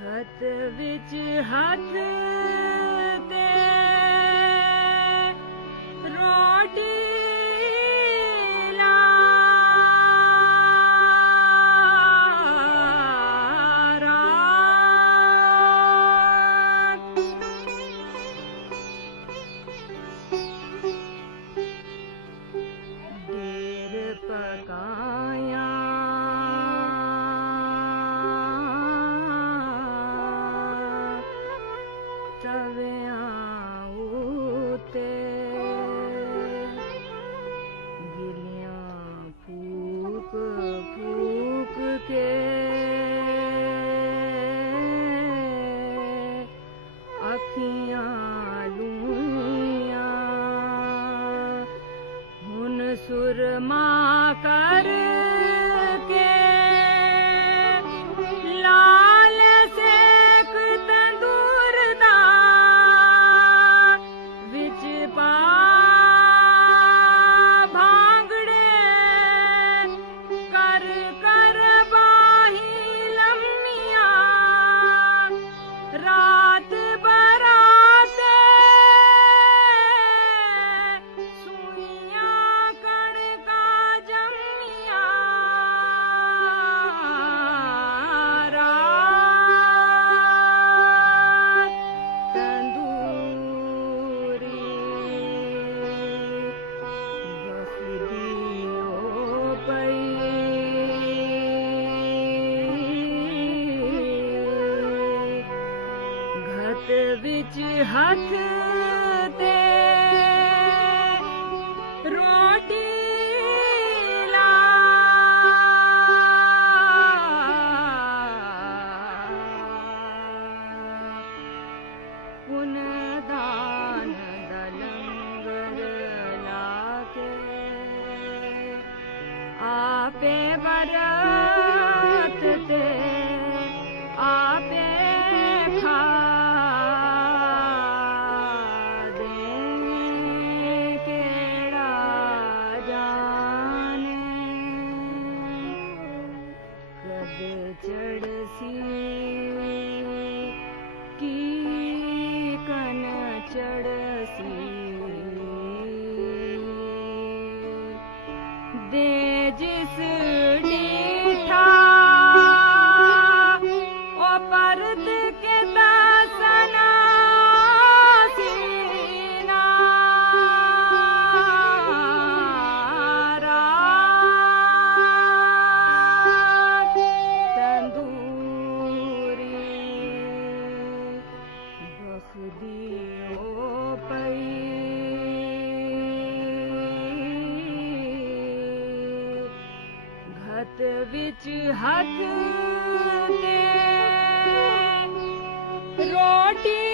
ਹੱਥ ਵਿੱਚ ਹੱਥ ਤੇ ਰੋਟੀ ਲਾ ਰਾਤ ਢੇਰ ਪਕਾਇਆ ਤਵਿਆਂ ਉੱਤੇ ਗਿੱਲੀਆਂ ਫੂਕ ਫੂਕ ਕੇ ਅੱਖੀਆਂ ਲੂਈਆਂ ਹੁਣ ਸੁਰਮਾ ਕਰ ਕੇ ਲਾਲ ਸੇਕ ਤੰਦੂਰ ਦਾ ਵਿੱਚ ਪਾ ਭਾਂਗੜੇ ਕਰ ਕਰ ਬਾਹੀ ਲੰਮੀਆਂ ਰਾਤ ਬਰਾਤੇ ਸੂਈਆਂ ਕਣਕਾਂ ਜੰਮੀਆਂ ਰਾਤ ਤੰਦੂਰੀ ਬਸਦੀ ਹੋ ਪਈ ਘਟ ਵਿੱਚ ਹੱਥ ਤੇ ਰੋਟੀ ਲਾ ਪੁਨ ਦਾਨ ਦਾ ਲੰਗਰ ਲਾ ਕੇ ਆਪੇ ਬਰਤ ਤੇ ਆਪੇ ਖਾ ਚੜਸੀ ਕੀ ਕਨ ਚੜਸੀ ਦੇ ਜਿਸ ਡੀਠਾ ਉਹ ਪਰਦ ਕੇ ਦਾਸਨਾ ਸੀਨਾ ਬਸਦੀ ਹੋ ਪਈ ਘਟ ਵਿੱਚ ਹੱਥ ਤੇ ਰੋਟੀ